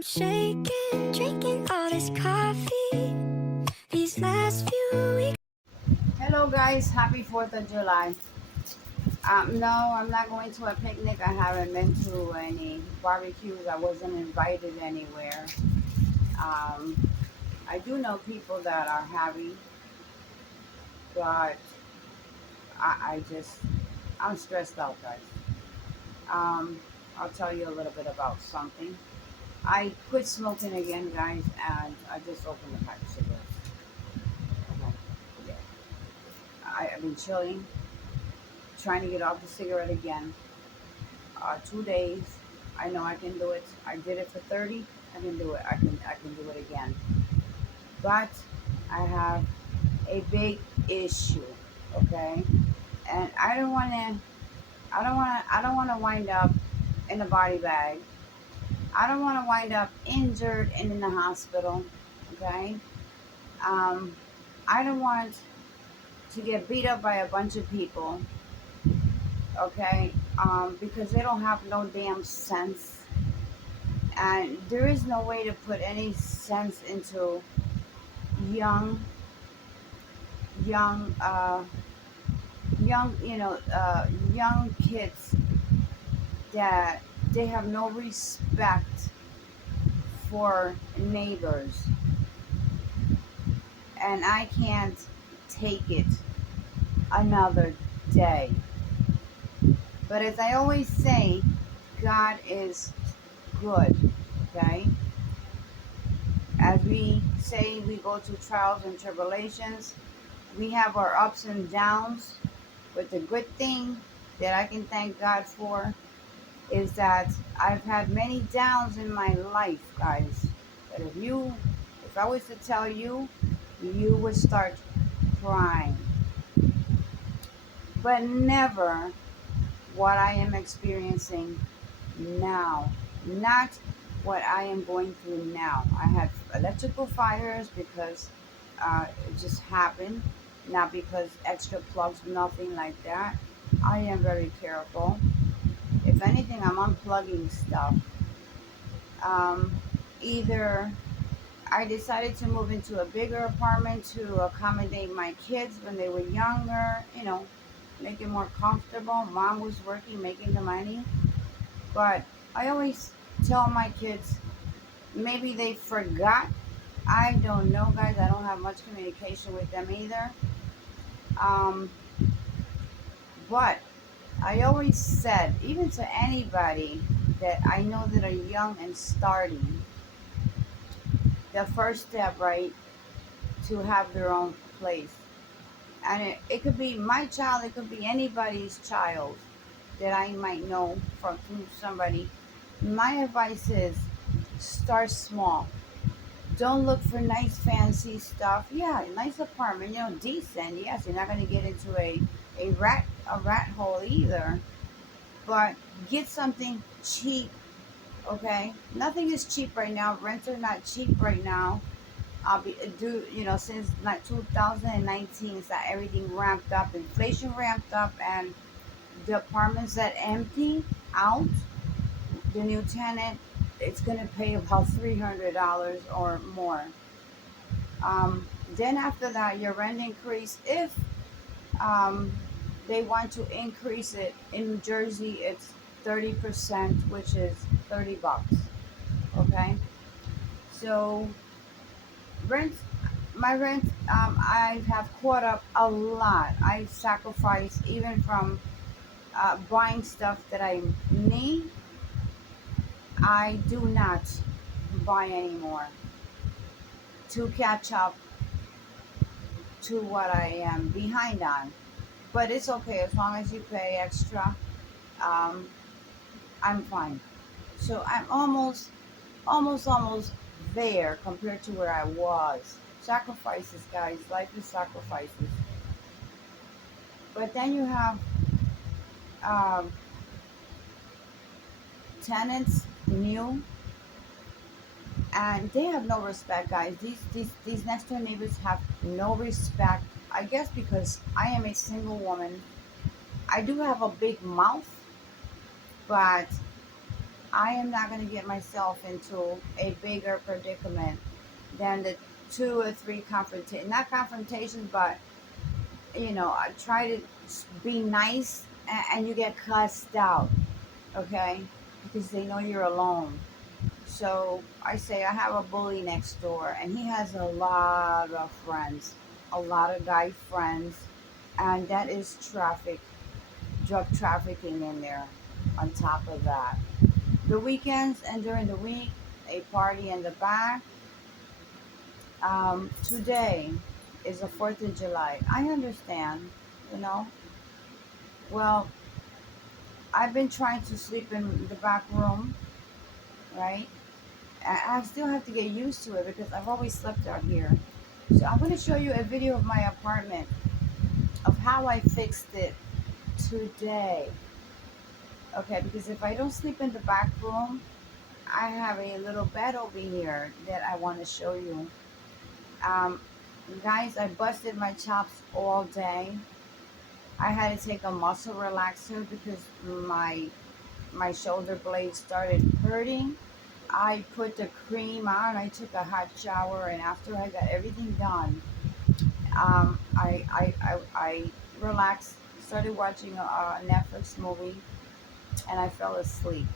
I'm shaking, drinking all this coffee. These last few weeks. Hello guys, happy 4th of July. No, I'm not going to a picnic. I haven't been to any barbecues. I wasn't invited anywhere. Um, I do know people that are happy, but I'm stressed out, guys. Um, I'll tell you a little bit about something. I quit smoking again, guys, and I just opened a pack of cigarettes. Okay. Yeah. I've been chilling, trying to get off the cigarette again. 2 days. I know I can do it. I did it for 30. I can do it. I can do it again. But I have a big issue. Okay, and I don't want to wind up in a body bag. I don't want to wind up injured and in the hospital. Okay. Um, I don't want to get beat up by a bunch of people. Okay. Because they don't have no damn sense, and there is no way to put any sense into young young young young kids that they have no respect for neighbors, and I can't take it another day. But as I always say, God is good. Okay, as we say, we go through trials and tribulations. We have our ups and downs, but the good thing that I can thank God for is that I've had many downs in my life, guys. But if I was to tell you, you would start crying. But never what I am experiencing now. Not what I am going through now. I had electrical fires because it just happened, not because extra plugs, nothing like that. I am very careful. If anything, I'm unplugging stuff. Um, Either I decided to move into a bigger apartment to accommodate my kids when they were younger, make it more comfortable. Mom was working, making the money. But I always tell my kids, maybe they forgot. I don't know, guys. I don't have much communication with them either. Um, but I always said, even to anybody that I know that are young and starting, the first step, right, to have their own place. And it could be my child, it could be anybody's child that I might know from through somebody. My advice is start small. Don't look for nice fancy stuff. Yeah, nice apartment, decent. Yes, you're not gonna get into a rat hole either. But get something cheap, okay? Nothing is cheap right now. Rents are not cheap right now. I'll be do since like 2019, it's that everything ramped up, inflation ramped up, and the apartments that empty out, the new tenant, it's gonna pay about $300 or more. Then after that, your rent increase, if um, they want to increase it in New Jersey, it's 30%, which is $30. Okay, so rent, my rent, I have caught up a lot. I sacrificed even from buying stuff that I need. I do not buy anymore to catch up to what I am behind on. But it's okay as long as you pay extra. Um, I'm fine. So I'm almost there compared to where I was. Sacrifices, guys. Life is sacrifices. But then you have um, tenants new, and they have no respect, guys. These next door neighbors have no respect. I guess because I am a single woman. I do have a big mouth, but I am not going to get myself into a bigger predicament than the 2 or 3 not confrontations, but I try to be nice, and you get cussed out, okay? Because they know you're alone. So I say I have a bully next door, and he has a lot of friends, a lot of guy friends, and that is drug trafficking in there. On top of that, the weekends and during the week, a party in the back. Today is the 4th of July. I understand, you know. Well, I've been trying to sleep in the back room, right? I still have to get used to it because I've always slept out here. So I'm going to show you a video of my apartment of how I fixed it today. Okay, because if I don't sleep in the back room, I have a little bed over here that I want to show you. Um, Guys, I busted my chops all day. I had to take a muscle relaxer because my shoulder blade started hurting. I put the cream on. I took a hot shower, and after I got everything done, I relaxed, started watching a Netflix movie, and I fell asleep.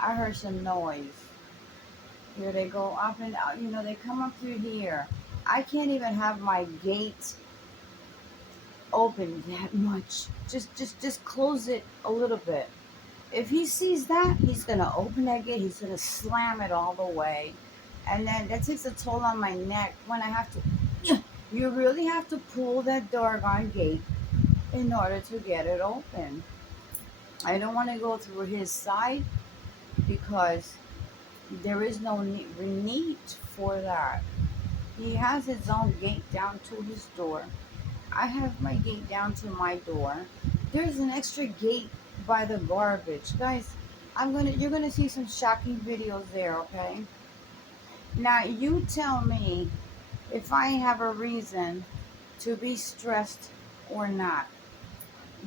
I heard some noise. Here they go up and out. They come up through here. I can't even have my gate open that much. Just close it a little bit. If he sees that, he's gonna open that gate. He's gonna slam it all the way, and then that takes a toll on my neck when I have to. You really have to pull that doggone gate in order to get it open. I don't want to go through his side because there is no need for that. He has his own gate down to his door. I have my gate down to my door. There's an extra gate by the garbage. Guys, you're gonna see some shocking videos there, okay? Now you tell me if I have a reason to be stressed or not.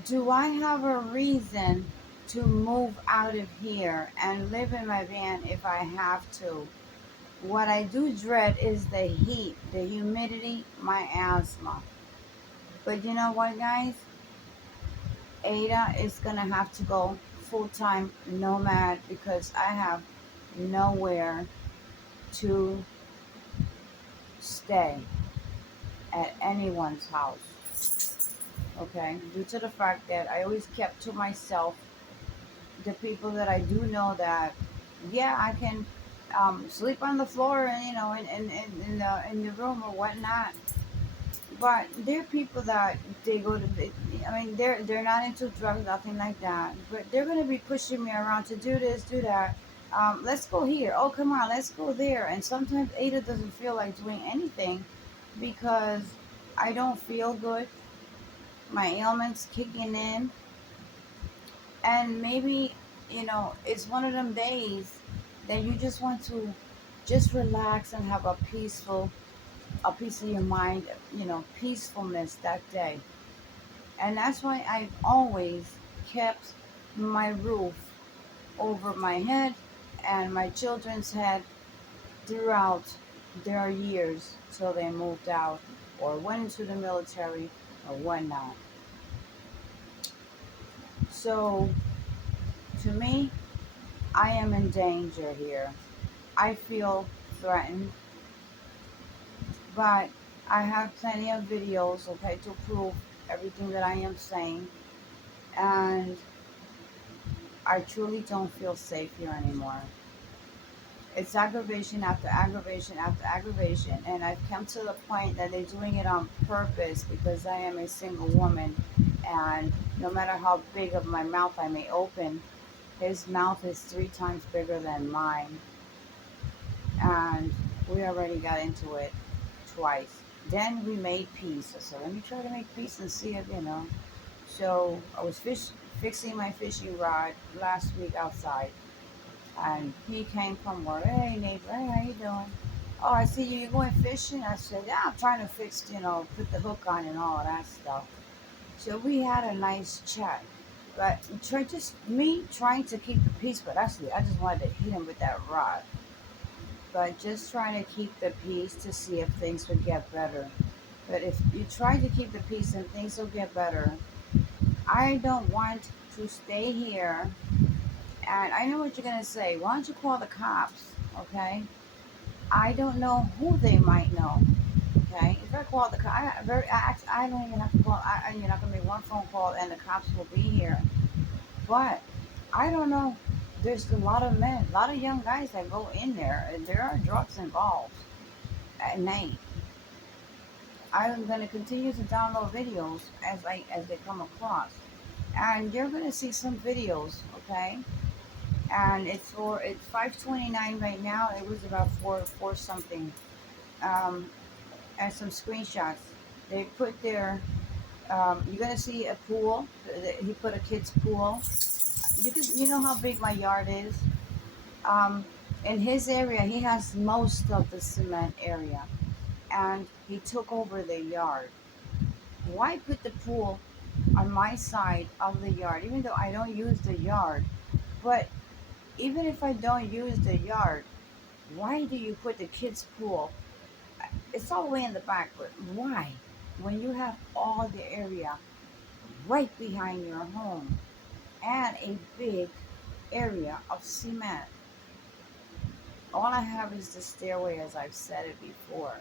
Do I have a reason to move out of here and live in my van if I have to? What I do dread is the heat, the humidity, my asthma. But you know what, guys? AIDA is going to have to go full-time nomad because I have nowhere to stay at anyone's house. Okay? Due to the fact that I always kept to myself the people that I do know that, yeah, I can sleep on the floor and, in the room or whatnot. But there are people that they go to. I mean, they're not into drugs, nothing like that. But they're gonna be pushing me around to do this, do that. Let's go here. Oh, come on, let's go there. And sometimes Ada doesn't feel like doing anything because I don't feel good. My ailments kicking in, and maybe it's one of them days that you just want to just relax and have a piece of your mind, peacefulness that day. And that's why I've always kept my roof over my head and my children's head throughout their years till they moved out or went into the military or whatnot. So to me, I am in danger here. I feel threatened, but I have plenty of videos, okay, to prove everything that I am saying. And I truly don't feel safe here anymore. It's aggravation after aggravation after aggravation, and I've come to the point that they're doing it on purpose because I am a single woman, and no matter how big of my mouth I may open, his mouth is 3 times bigger than mine, and we already got into it twice. Then we made peace. So let me try to make peace and see if. So I was fixing my fishing rod last week outside, and he came from work. Hey neighbor, hey, how you doing? Oh, I see you. You going fishing? I said, yeah, I'm trying to fix, put the hook on and all of that stuff. So we had a nice chat. But try just me trying to keep the peace, but actually I just wanted to hit him with that rod. But just trying to keep the peace to see if things would get better. But if you try to keep the peace and things will get better, I don't want to stay here. And I know what you're gonna say. Why don't you call the cops? Okay. I don't know who they might know. Okay. If I call the cops, I don't even have to call. You're not gonna make one phone call and the cops will be here. But I don't know. There's a lot of men, a lot of young guys that go in there, and there are drugs involved at night. I'm gonna continue to download videos as they come across, and you're gonna see some videos, okay? And it's 5:29 right now. It was about four something, um, and some screenshots. They put their you're gonna see a pool. He put a kid's pool. You know how big my yard is. Um, in his area, he has most of the cement area, and he took over the yard. Why put the pool on my side of the yard, even though I don't use the yard? But even if I don't use the yard, why do you put the kids' pool? It's all the way in the back, but why? When you have all the area right behind your home and a big area of cement. All I have is the stairway, as I've said it before.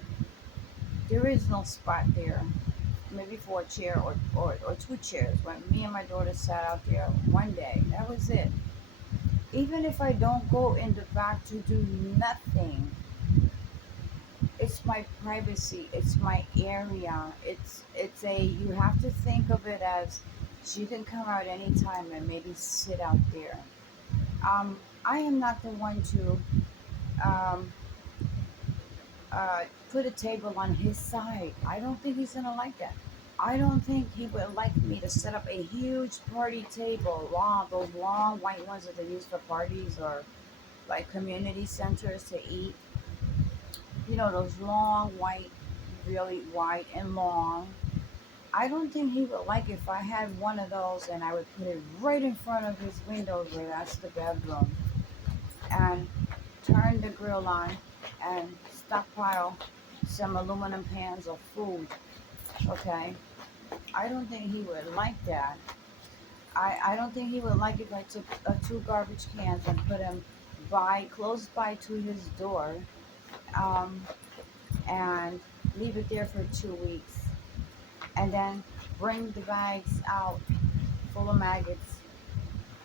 There is no spot there, maybe for a chair or two chairs. When me and my daughter sat out there one day, that was it. Even if I don't go in the back to do nothing, it's my privacy, it's my area. It's a you have to think of it as she can come out anytime and maybe sit out there. I am not the one to um, put a table on his side. I don't think he's gonna like that. I don't think he would like me to set up a huge party table, long those long white ones that they use for parties or like community centers to eat. You know those long white, really wide and long. I don't think he would like if I had one of those and I would put it right in front of his window where that's the bedroom and turn the grill on and stockpile some aluminum pans of food. Okay, I don't think he would like that. I don't think he would like if I took two garbage cans and put them by close by to his door, um, and leave it there for 2 weeks, and then bring the bags out full of maggots.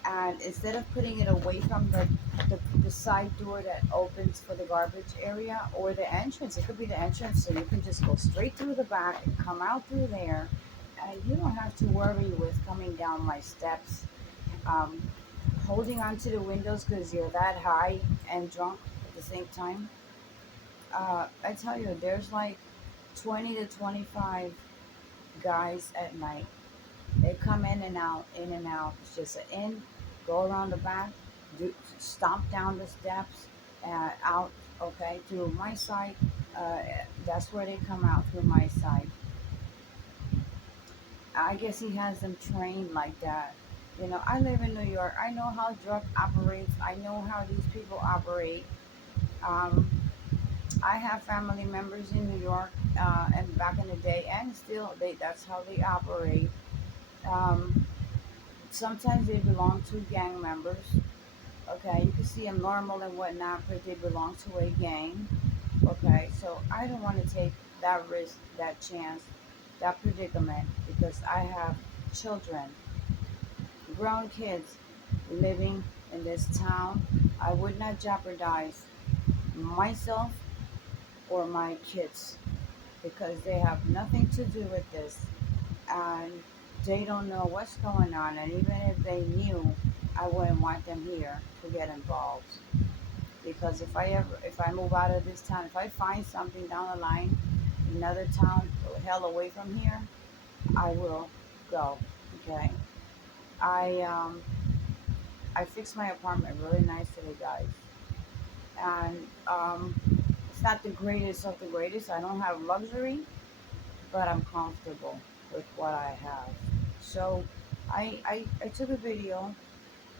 And instead of putting it away from the side door that opens for the garbage area or the entrance, it could be the entrance, so you can just go straight through the back and come out through there, and you don't have to worry with coming down my steps, um, holding onto the windows because you're that high and drunk at the same time. I tell you, there's like 20 to 25 guys at night. They come in and out, in and out. It's just an in, go around the back, stomp down the steps, out, okay, through my side. Uh, that's where they come out through my side. I guess he has them trained like that. You know, I live in New York. I know how drug operates. I know how these people operate. Um, I have family members in New York, and back in the day, and still, that's how they operate. Um, Sometimes they belong to gang members. Okay, you can see them normal and whatnot, but they belong to a gang. Okay, so I don't want to take that risk, that chance, that predicament because I have children, grown kids living in this town. I would not jeopardize myself or my kids because they have nothing to do with this and they don't know what's going on. And even if they knew, I wouldn't want them here to get involved because if I move out of this town, if I find something down the line, another town hell away from here, I will go. Okay, I um I fixed my apartment really nice today, guys, and it's not the greatest of the greatest. I don't have luxury, but I'm comfortable with what I have. So I took a video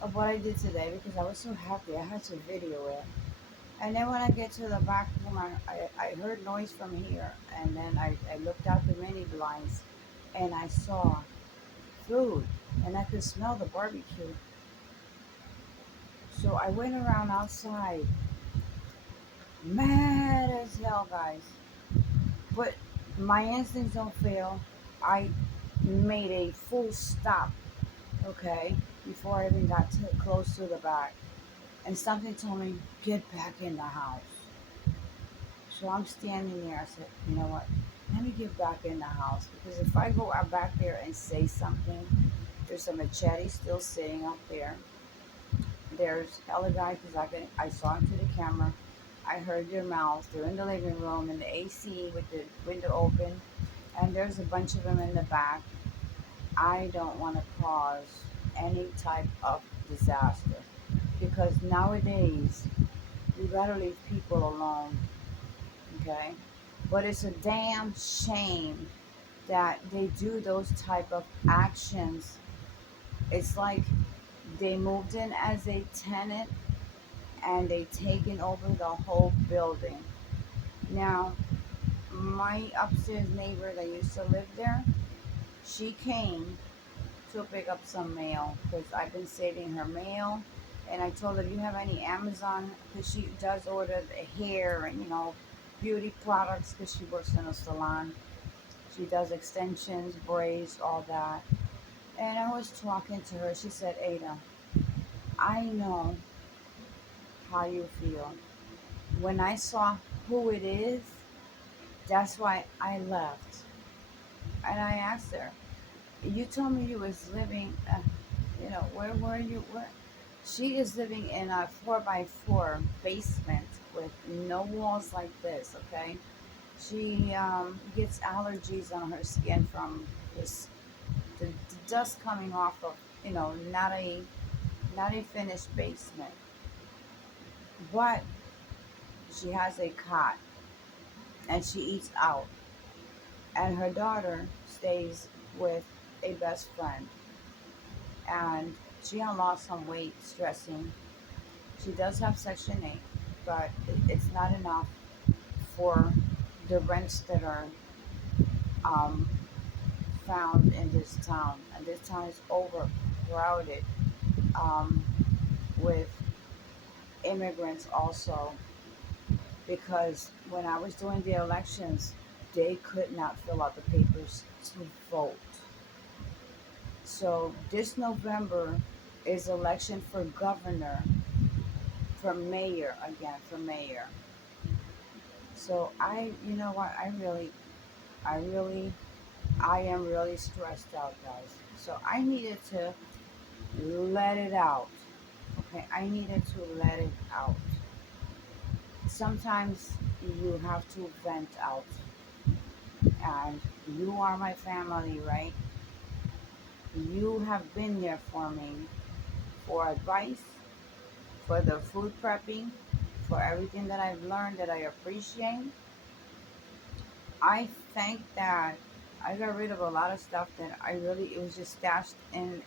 of what I did today because I was so happy I had to video it. And then when I get to the back room, I heard noise from here. And then I looked out the mini blinds and I saw food and I could smell the barbecue. So I went around outside, mad as hell, guys. But my instincts don't fail. I made a full stop, okay, before I even got too close to the back. And something told me, get back in the house. So I'm standing there. I said, you know what? Let me get back in the house because if I go out back there and say something, there's a machete still sitting up there. There's other guys because I saw him through the camera. I heard their mouths. They're in the living room in the AC with the window open, and there's a bunch of them in the back. I don't want to cause any type of disaster because nowadays you gotta leave people alone, okay? But it's a damn shame that they do those type of actions. It's like they moved in as a tenant and they taken over the whole building. Now, my upstairs neighbor that used to live there, she came to pick up some mail because I've been saving her mail. And I told her, do you have any Amazon? Because she does order the hair and, beauty products because she works in a salon. She does extensions, braids, all that. And I was talking to her. She said, Ada, I know how you feel. When I saw who it is, that's why I left. And I asked her, you told me you was living, where were you? Where? She is living in a 4x4 basement with no walls like this, okay? She gets allergies on her skin from this, the dust coming off of, not a finished basement. But she has a cot and she eats out. And her daughter stays with a best friend. And she had lost some weight stressing. She does have Section 8, but it's not enough for the rents that are um, found in this town. And this town is overcrowded um, with immigrants also because when I was doing the elections, they could not fill out the papers to vote. So this November is election for governor, for mayor again, for mayor. So you know what, I really, I am really stressed out, guys. So I needed to let it out. Okay, I needed to let it out. Sometimes you have to vent out, and you are my family, right? You have been there for me for advice, for the food prepping, for everything that I've learned that I appreciate. I think that I got rid of a lot of stuff that it was just stashed and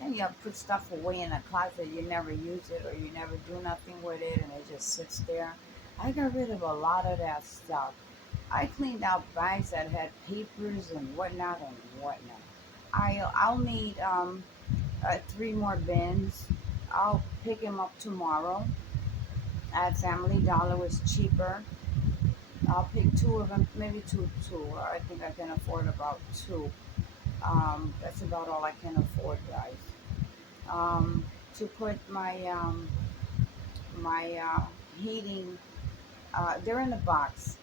you put stuff away in a closet, you never use it or you never do nothing with it and it just sits there. I got rid of a lot of that stuff. I cleaned out bags that had papers and whatnot and whatnot. I'll need three more bins. I'll pick them up tomorrow at Family Dollar. Was cheaper. I'll pick two of them, maybe two. I think I can afford about two. That's about all I can afford, guys. To put my heating, they're in the box.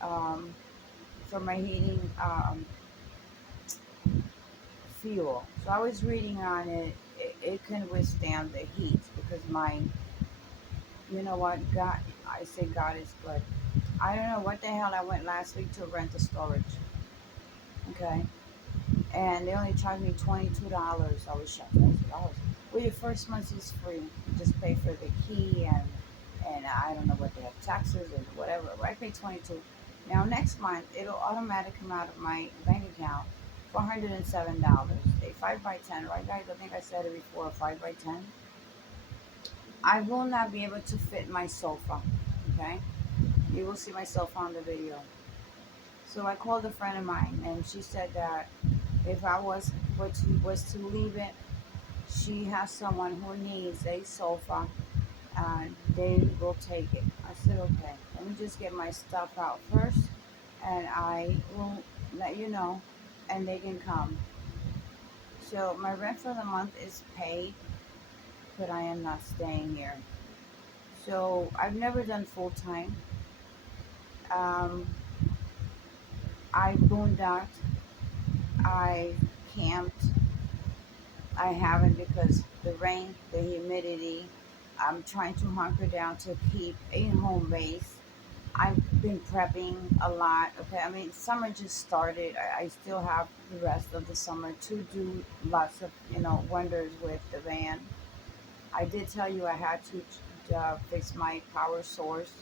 Um, for my heating fuel. So I was reading on it. It can withstand the heat because mine. You know what? God, I say God is good. I don't know what the hell I went last week to rent a storage. Okay, and they only charged me $22. I was shocked. $22. Well, your first month is free. You just pay for the key and I don't know what they have taxes and whatever. I pay 22. Now next month it'll automatically come out of my bank account for $107. A 5x10, right guys? I think I said it before, 5x10. I will not be able to fit my sofa, okay? You will see my sofa on the video. So I called a friend of mine, and she said that if I was to leave it, she has someone who needs a sofa, and they will take it. I said, okay, let me just get my stuff out first, and I will let you know, and they can come. So my rent for the month is paid, but I am not staying here. So I've never done full time. Um, I boondocked, I camped. I haven't because the rain, the humidity. I'm trying to hunker down to keep a home base. I've been prepping a lot. Okay, I mean, summer just started. I still have the rest of the summer to do lots of, wonders with the van. I did tell you I had to fix my power source.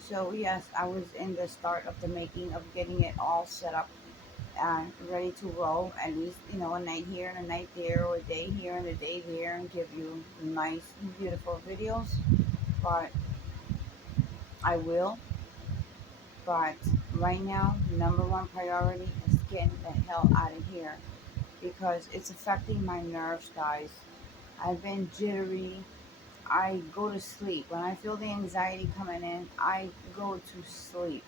So yes, I was in the start of the making of getting it all set up and ready to roll. At least, a night here and a night there, or a day here and a day there, and give you nice, beautiful videos. But I will. But right now, number one priority is getting the hell out of here because it's affecting my nerves, guys. I've been jittery. I go to sleep. When I feel the anxiety coming in, I go to sleep.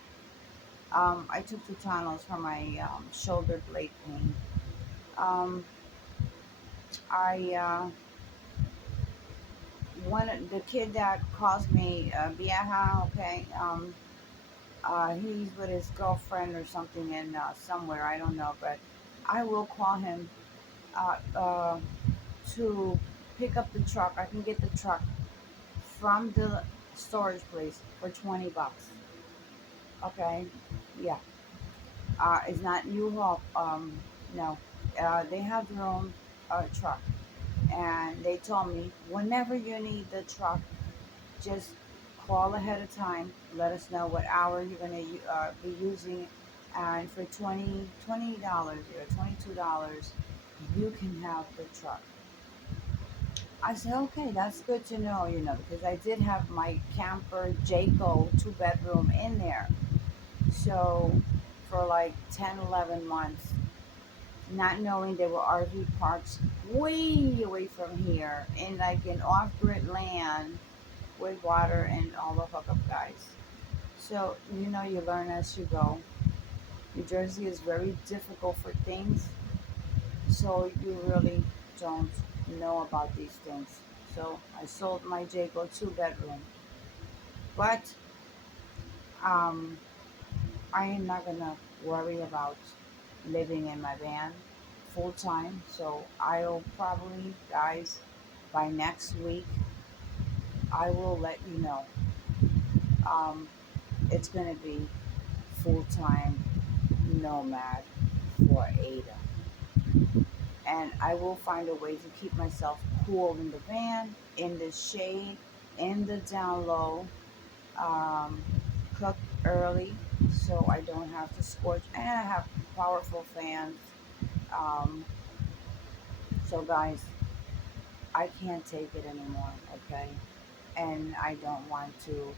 I took two Tylenol for my shoulder blade pain. Um, I the kid that calls me Vieja, okay. He's with his girlfriend or something in somewhere, I don't know, but I will call him uh, uh, to pick up the truck. I can get the truck from the storage place for $20. Okay, yeah. It's not U-Haul. No, they have their own truck, and they told me whenever you need the truck, just call ahead of time. Let us know what hour you're gonna be using it, and for $20 or $22, you can have the truck. I said, okay, that's good to know, because I did have my camper Jayco 2-bedroom in there. So for like 10, 11 months, not knowing there were RV parks way away from here in like an off-grid land with water and all the hookup guys. So, you learn as you go. New Jersey is very difficult for things, so you really don't know about these things. So I sold my Jayco 2-bedroom, but um, I am not gonna worry about living in my van full time. So I'll probably, guys, by next week, I will let you know. Um, it's gonna be full time nomad for AIDA, and I will find a way to keep myself cool in the van, in the shade, in the down low. Um, cook early so I don't have to scorch, and I have powerful fans. Um, so guys, I can't take it anymore, okay? And I don't want to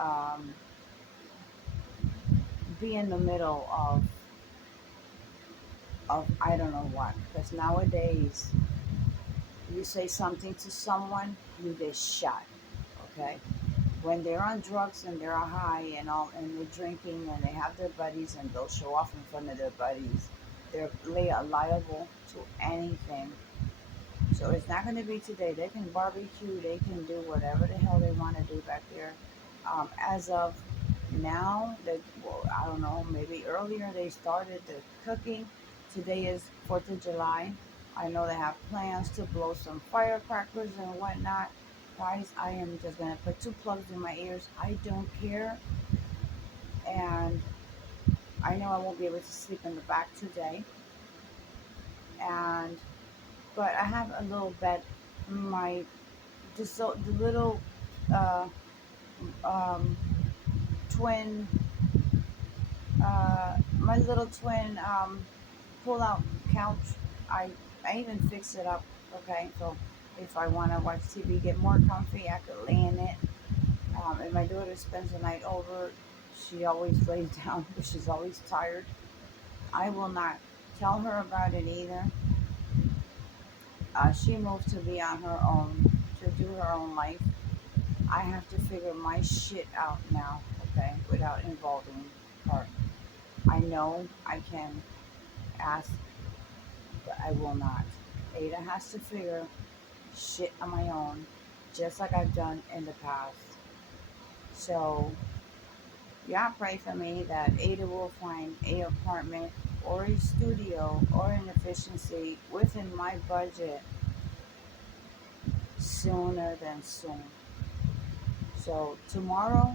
um, be in the middle of I don't know what. Because nowadays, you say something to someone, you get shot, okay? When they're on drugs and they're high and all, and they're drinking and they have their buddies and they'll show off in front of their buddies, they're liable to anything. So it's not going to be today. They can barbecue, they can do whatever the hell they want to do back there. As of now, well, I don't know, maybe earlier they started the cooking. Today is 4th of July. I know they have plans to blow some firecrackers and whatnot. Guys, I am just going to put two plugs in my ears. I don't care. And I know I won't be able to sleep in the back today. And but I have a little bed. My just so the little uh, um, twin, my little twin. pull out couch. I I even fix it up. Okay, so if I want to watch TV, get more comfy, I could lay in it. If my daughter spends the night over, she always lays down, but she's always tired. I will not tell her about it either. She moved to be on her own, to do her own life. I have to figure my shit out now, okay, without involving her. I know I can ask, but I will not. Ada has to figure shit on my own, just like I've done in the past. So, yeah, pray for me that Ada will find a apartment or a studio or an efficiency within my budget sooner than soon. So tomorrow,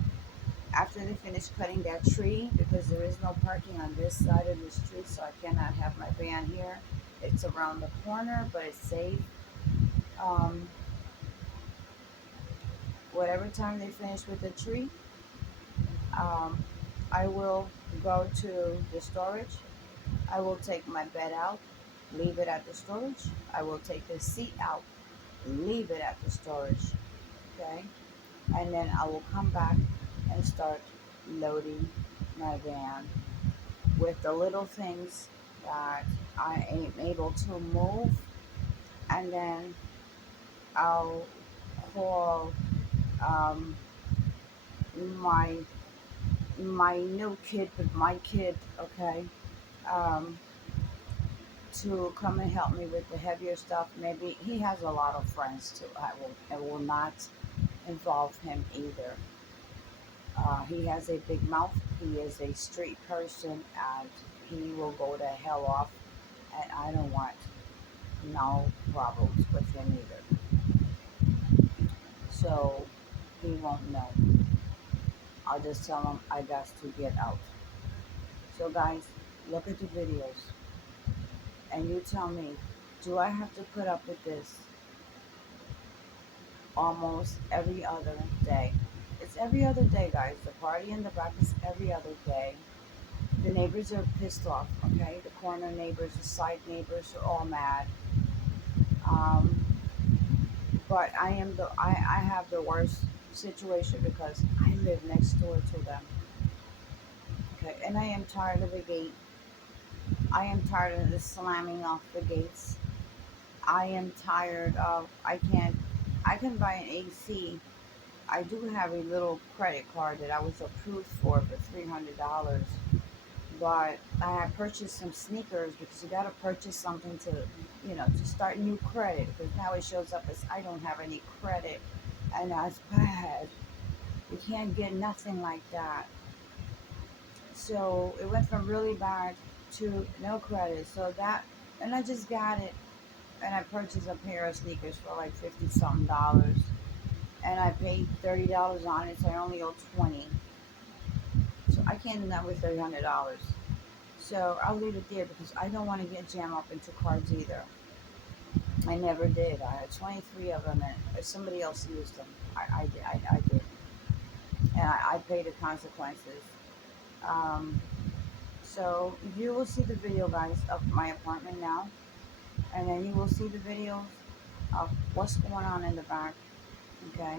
after they finish cutting that tree, because there is no parking on this side of the street, so I cannot have my van here. It's around the corner, but it's safe. Um, whatever time they finish with the tree, um, I will go to the storage. I will take my bed out, leave it at the storage. I will take the seat out, leave it at the storage. Okay, and then I will come back and start loading my van with the little things that I am able to move, and then I'll call um, my new kid, but my kid, okay, um, to come and help me with the heavier stuff. Maybe he has a lot of friends too. I will not involve him either. He has a big mouth. He is a street person, and he will go to hell off. And I don't want no problems with him either. So he won't know. I'll just tell him I got to get out. So guys, look at the videos and you tell me, do I have to put up with this almost every other day? It's every other day, guys. The party in the back is every other day. The neighbors are pissed off, okay? The corner neighbors, the side neighbors are all mad. Um, but I have the worst situation because I live next door to them. Okay, and I am tired of the gate. I am tired of the slamming off the gates. I am tired of I can buy an AC. I do have a little credit card that I was approved for $300. But I had purchased some sneakers because you gotta purchase something to to start new credit, because now it shows up as I don't have any credit, and that's bad. You can't get nothing like that. So it went from really bad to no credit. So that, and I just got it, and I purchased a pair of sneakers for like 50 something dollars, and I paid $30 on it, so I only owe 20. So I can't do that with $300. So I'll leave it there because I don't want to get jammed up into cards either. I never did. I had 23 of them, and somebody else used them. I did, and I paid the consequences. Um, so you will see the video, guys, of my apartment now, and then you will see the videos of what's going on in the back. Okay,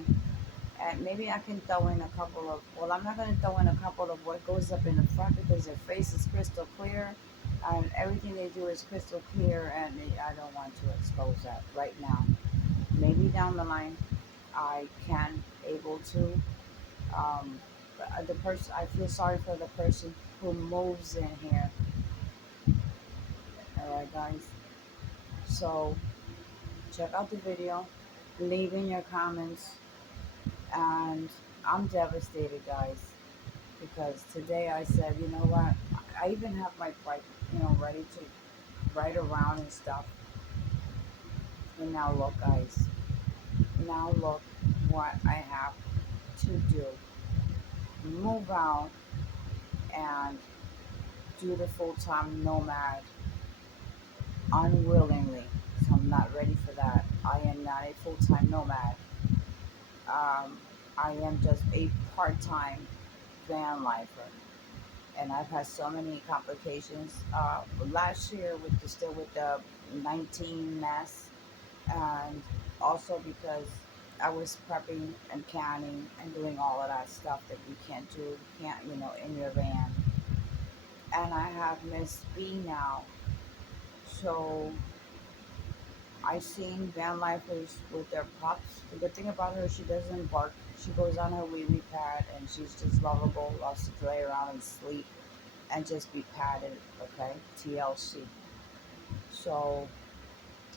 and maybe I can throw in a couple of. Well, I'm not going to throw in a couple of what goes up in the front because their face is crystal clear, and everything they do is crystal clear, and I don't want to expose that right now. Maybe down the line, I can able to. Um, the person, I feel sorry for the person who moves in here. All right, guys. So check out the video, leave in your comments, and I'm devastated, guys, because today I said, you know what? I even have my bike, ready to ride around and stuff. And now look, guys. Now look what I have to do. Move out and do the full-time nomad unwillingly. So I'm not ready for that. I am not a full-time nomad. I am just a part-time van lifer. and I've had so many complications. Last year with still with the 19 mess, and also because I was prepping and canning and doing all of that stuff that you can't do, can't in your van. And I have Miss B now, so I seen van lifers with their pups. The good thing about her, she doesn't bark. She goes on her wee wee pad, and she's just lovable. Loves to lay around and sleep and just be patted. Okay, TLC. So,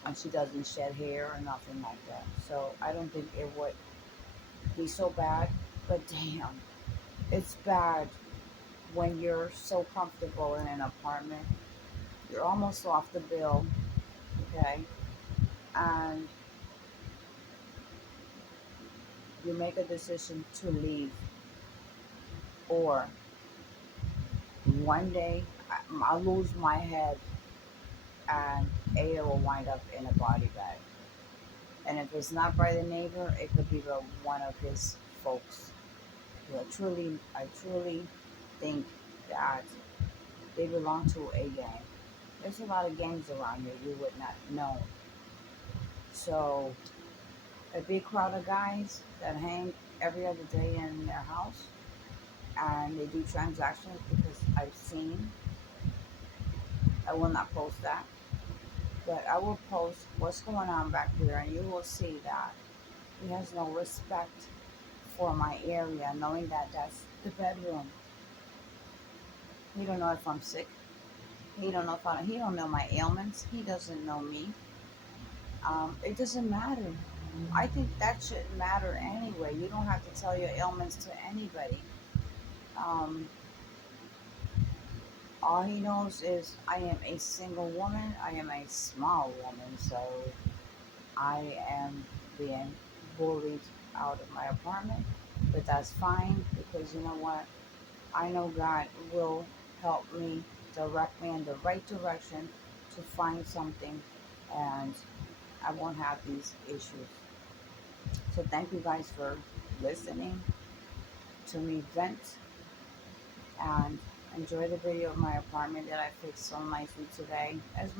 and she doesn't shed hair or nothing like that. So I don't think it would be so bad. But damn, it's bad when you're so comfortable in an apartment. You're almost off the bill. Okay, and you make a decision to leave, or one day I'll lose my head and Ada will wind up in a body bag. And if it's not by the neighbor, it could be the one of his folks. I truly think that they belong to a gang. There's a lot of gangs around here you would not know. So a big crowd of guys that hang every other day in their house and they do transactions because I've seen. I will not post that, but I will post what's going on back there, and you will see that he has no respect for my area, knowing that that's the bedroom. He don't know if I'm sick. He don't know if he don't know my ailments. He doesn't know me. It doesn't matter. I think that shouldn't matter anyway. You don't have to tell your ailments to anybody. Um, all he knows is I am a single woman. I am a small woman, so I am being bullied out of my apartment. But that's fine because you know what? I know God will help me, direct me in the right direction to find something, and I won't have these issues. So thank you guys for listening to me vent, and enjoy the video of my apartment that I fixed so nicely today. It's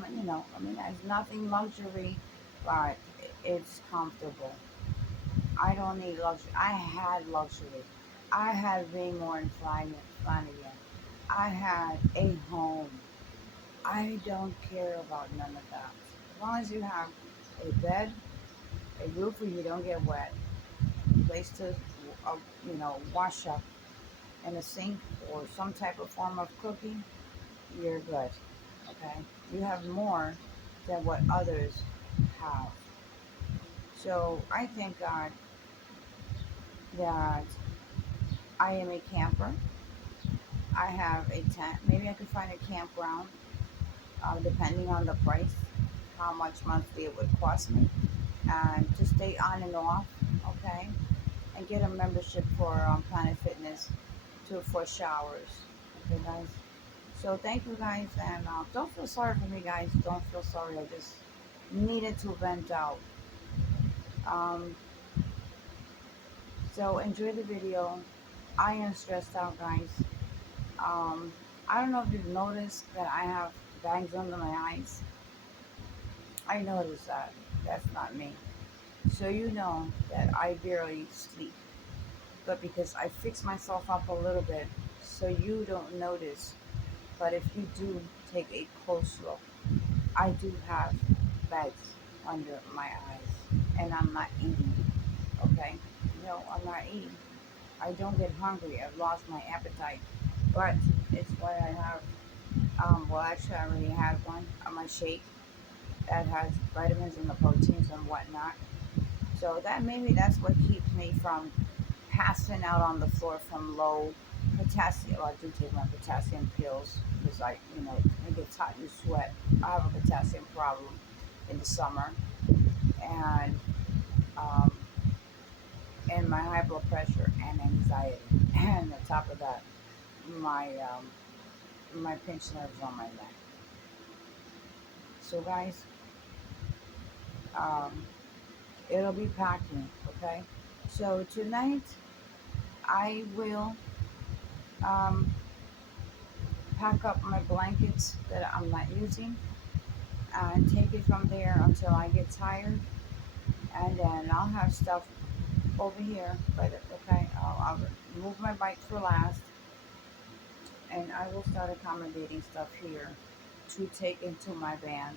nothing luxury, but it's comfortable. I don't need luxury. I had luxury. I had Raymore and Flanagan. I had a home. I don't care about none of that. As long as you have a bed, a roof where you don't get wet, a place to, wash up, and a sink or some type of form of cooking, you're good. Okay? You have more than what others have. So I thank God that I am a camper. I have a tent. Maybe I could find a campground, depending on the price, how much monthly it would cost me, and to stay on and off, okay, and get a membership for Planet Fitness for showers, okay, guys. So thank you, guys, and don't feel sorry for me, guys. Don't feel sorry. I just needed to vent out. Um, so enjoy the video. I am stressed out, guys. Um, I don't know if you've noticed that I have bags under my eyes. I noticed that. That's not me. So you know that I barely sleep. But because I fix myself up a little bit so you don't notice. But if you do take a close look, I do have bags under my eyes. And I'm not eating. Okay? No, I'm not eating. I don't get hungry. I've lost my appetite. But it's why I have, actually, I already have one on my shake that has vitamins and the proteins and whatnot. So that maybe that's what keeps me from passing out on the floor from low potassium. Well, I do take my potassium pills because it gets hot, you sweat. I have a potassium problem in the summer, and um, my high blood pressure and anxiety, and on top of that, my my pinched nerves on my neck. So guys, um, it'll be packing, okay? So tonight I will um, pack up my blankets that I'm not using and take it from there until I get tired. And then I'll have stuff over here. I'll move my bike for last, and I will start accommodating stuff here to take into my van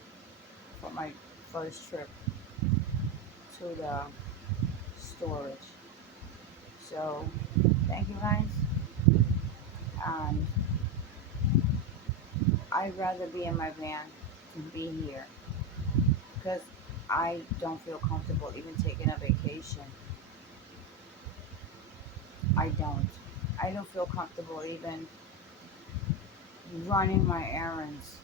for my first trip to the storage. So, thank you guys. And I'd rather be in my van than be here because I don't feel comfortable even taking a vacation. I don't. I don't feel comfortable even running my errands.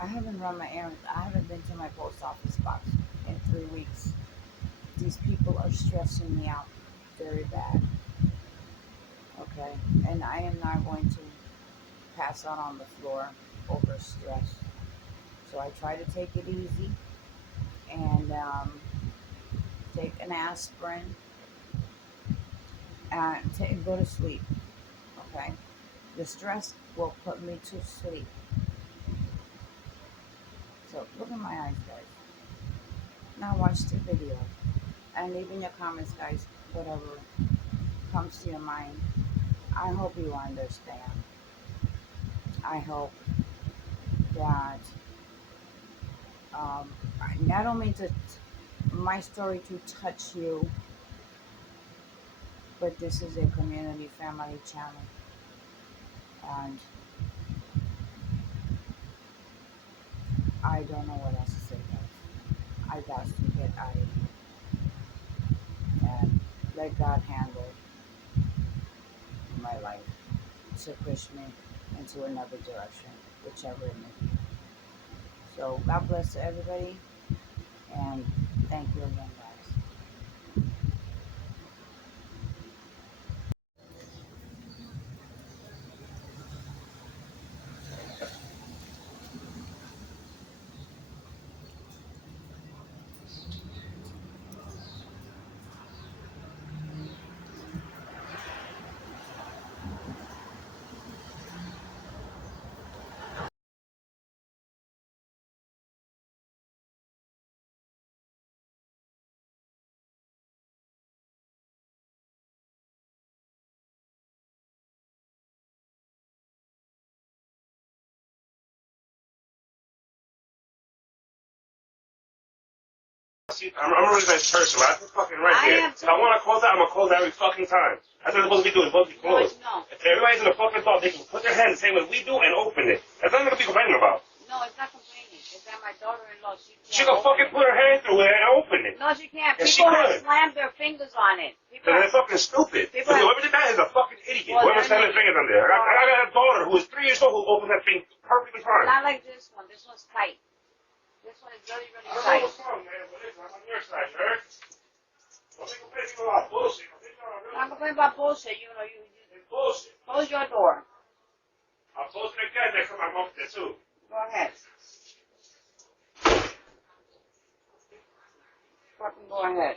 I haven't run my errands. I haven't been to my post office box in 3 weeks. These people are stressing me out very bad. Okay? And I am not going to pass out on the floor over stress. So I try to take it easy and take an aspirin and go to sleep. Okay? The stress will put me to sleep. So look in my eyes, guys. Now watch the video and leave in your comments, guys, whatever comes to your mind. I hope you understand. I hope that not only to my story to touch you, but this is a community family channel, and I don't know what else to say, guys. I got to get out of here and let God handle my life to push me into another direction, whichever it may be. So God bless to everybody, and thank you again, guys. I'm a really nice person, but I have to fucking rent here. If I want to close out, I'm going to close every fucking time. That's what I'm supposed to be doing. It's supposed to be closed. No. If everybody's in the fucking door, they can put their hand the same way we do and open it. That's nothing to be complaining about. No, it's not complaining. It's that my daughter-in-law, She can fucking put her hand through it and open it. No, she can't. Yes, People she have could. slammed their fingers on it. So they're fucking stupid. Whoever did that is a fucking idiot. Well, Whoever slammed their fingers on there. I got a daughter who is 3 years old who opens that thing perfectly fine. Not like this one. This one's tight. This one is really, really I don't know tight. what's wrong, man, but listen, I'm on your side, you heard? Don't be complaining about bullshit. I'm complaining about bullshit. You know, It's bullshit. close your door. I'll close it again next time I'm up there, too. Go ahead. Fucking go ahead.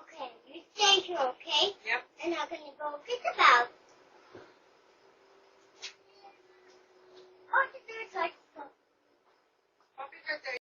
Okay, you stay here, okay? Yep. And I'm gonna go get the bell. Oh, the door's like so. Happy birthday.